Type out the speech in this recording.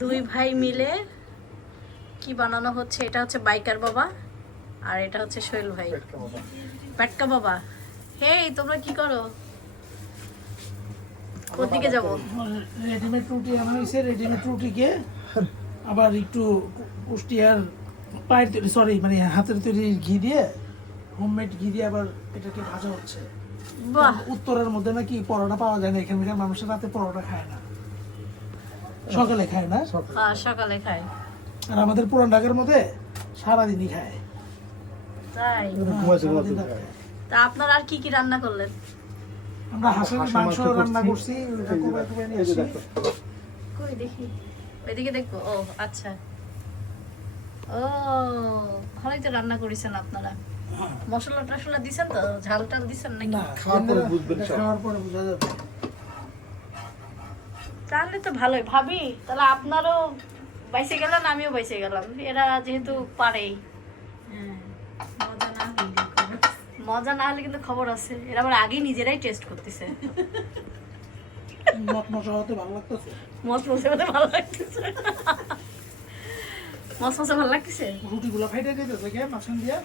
দুই ভাই মিলে কি বানানো হচ্ছে, এটা হচ্ছে বাইকার বাবা আর এটা হচ্ছে সোহেল ভাই পেটকা বাবা। হেই তোমরা কি করো, কোনদিকে যাব? রেডিমেড রুটি বানানো হয়েছে, রেডিমেড রুটিকে আবার একটু কুষ্টিয়ার পায়ের তৈরি, সরি মানে হাতের তৈরি ঘি দিয়ে, হোমমেড ঘি দিয়ে আবার এটাকে ভাজা হচ্ছে। বাহ, উত্তরের মধ্যে নাকি পরোটা পাওয়া যায় না, এখানকার মানুষের রাতে পরোটা খায় না, সকালে খায় না, সকালে খায়। আর আমাদের পুরান ঢাকার মধ্যে সারাদিনই খায়। তাই? সারাদিন রাতে। তা আপনারা আর কি কি রান্না করলেন? আমরা হাঁসের মাংস রান্না করছি, ওটা কোবাই কোবাই নিয়ে আসি। কই দেখি, ওইদিকে দেখবো। ও আচ্ছা, ও ভালোই তো রান্না করেছেন আপনারা। মশলা টশলা দিছেন তো, ঝাল টাল দিছেন নাকি? না, খাওয়ার পরে বুঝবেন সব। খাওয়ার পরে বোঝা যাবে। তাহলে তো ভালোই। ভাবি তাহলে আপনারও বাইসে গেলেন, আমিও বাইসে গেলাম, এরা যেহেতু পারেই। মজা না হলে কিন্তু খবর আছে, এরা আবার আগেই নিজেরাই টেস্ট করতেছে। মট মশা হতে ভালো লাগতেছে। মশমশে হতে ভালো লাগতেছে, মশমশে ভালো লাগতেছে। রুটিগুলো ফাইটে যেতেছে কে মাঝখান দিয়ে।